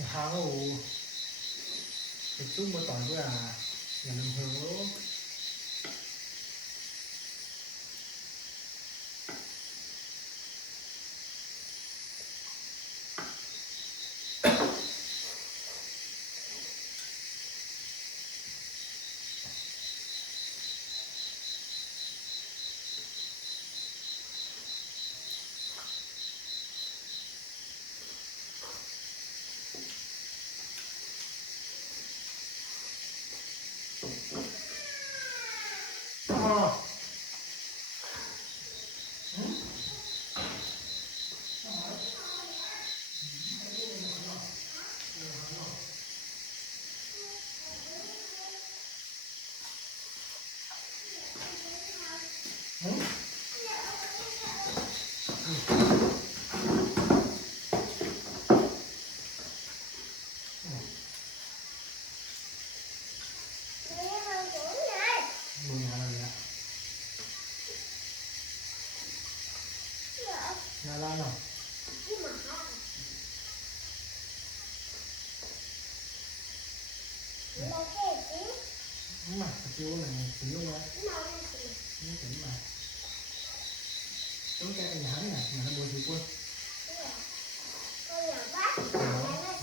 하고 대충 뭐 떨고야 나는 하고 Nào nào. Đúng mà, chiếu này, chiếu nha. Nó chỉnh mà. Đúng cái nhà hắn này, nhà nó bùi thì quân.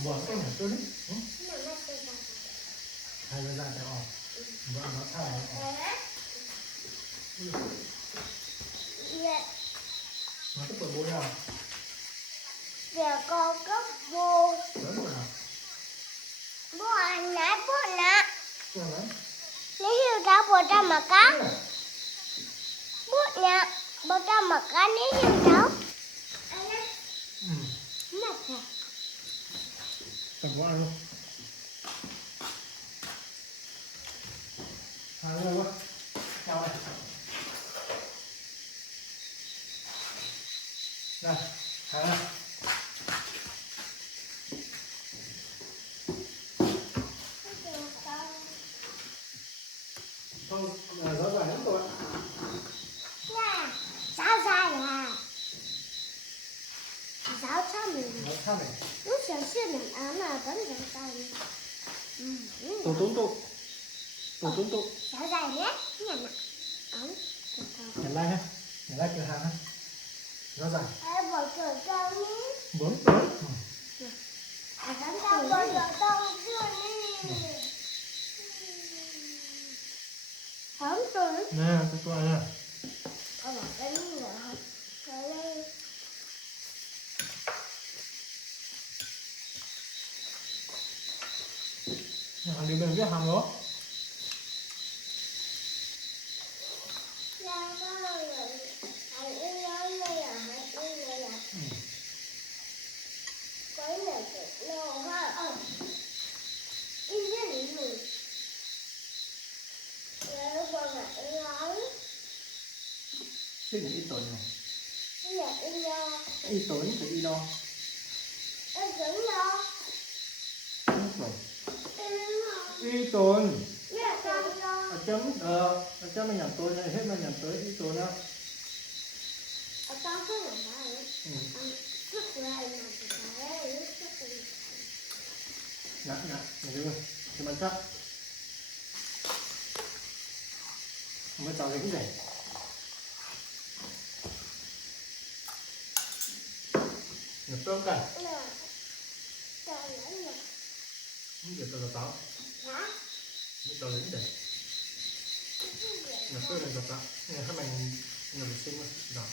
Buồn cái nhà tôi đấy. Hay là ra chạy ổn. Vợ nó thả nó ổn. Nó có bồi bôi nào? Giờ con có vô. Lớn rồi nào? Bố anh nãy bố nè. Chưa đấy. Nếu như ra bố ra mà cá. Bố nè. Bố ra mà cá nếu như đâu. Mặt à. Tầm quá luôn. Hàng rồi quá. Chào này. Này, hàng này. Không, rõ ràng lắm rồi. Nè, sao dài à? Sao sao mình? Nó sao này? Lúc sáng xuyên mình ám mà vẫn dài dài. Tụ tụ tụ. Tụ tụ tụ. Sao dài nhé? Nhà nè. Ống. Nhảy like ha. Nhảy like cửa hàng ha. Rõ ràng. Em bỏ cửa cao nhé. 4 tới. Sao bỏ cửa cao chưa đi? Không tôi. Nè, tôi nè. Con bỏ cái nữa hả? Cái đây. Hàng đi bên viết hàng đó. Cái gì ít tuổi này? Ít tuổi thì đi đâu? Ít tuổi. Ở chấm ở chấm mình nhận tôi này hết mình nhận tới ít tuổi nữa. Nè nè, này rồi, thì mình chắc mới tạo cái gì? Nhập tôm cả. Không được tao tao. Nhập tao đến đây. Nhập tôm này tao tao. Này các bạn nhập sinh mà đó.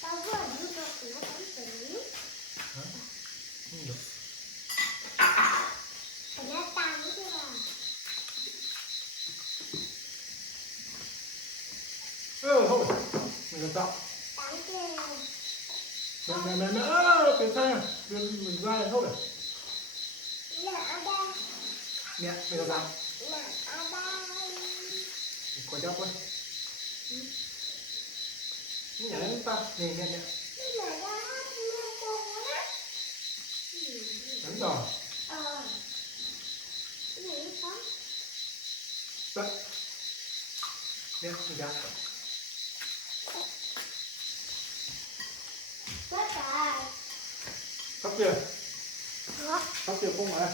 Tao vừa đưa cho nó bắn tử. Hả? Không được. Phải ra tan chứ à. Thôi. Mình tao. Tán kìa. Mẹ cái xe mình ra này thôi. Nè ở đây. Mẹ mình ra. Nè ở đây. Có chóc quá. Nhảy ta nè nè nè. Đúng rồi. Đấy. Nè mình ra. Tất cả. Sắp chưa? Đó. Sóc kia cũng mà.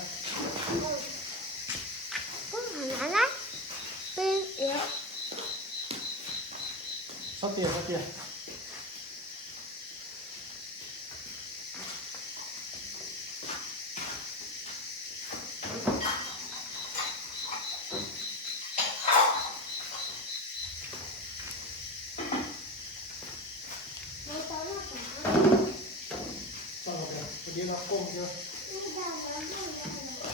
cũng hẳn lắm pin yếu Sóc kia. mấy tớ nó phải Xong rồi kìa, cái kia nó ôm chưa? bây giờ nó không được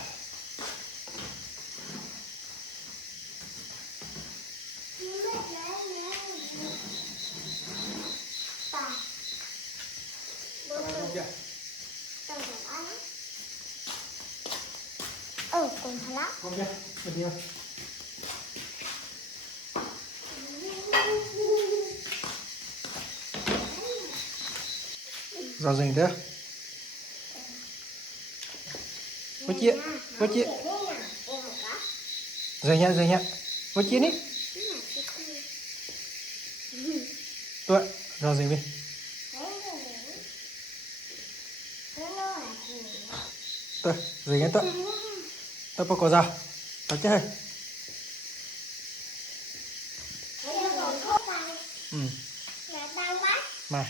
nhưng mà cái này bà bố Xong rồi tôi không kìa. tao được ăn còn thật lắm Không kìa, cái kia. Rau rừng thế. Có chia. Rồi nhá. Có chia đi. Tuệ, rau rừng đi. Tuệ, rồi nhá tuệ. Tuệ bao có ra. Tao chết. Ừ. Mà.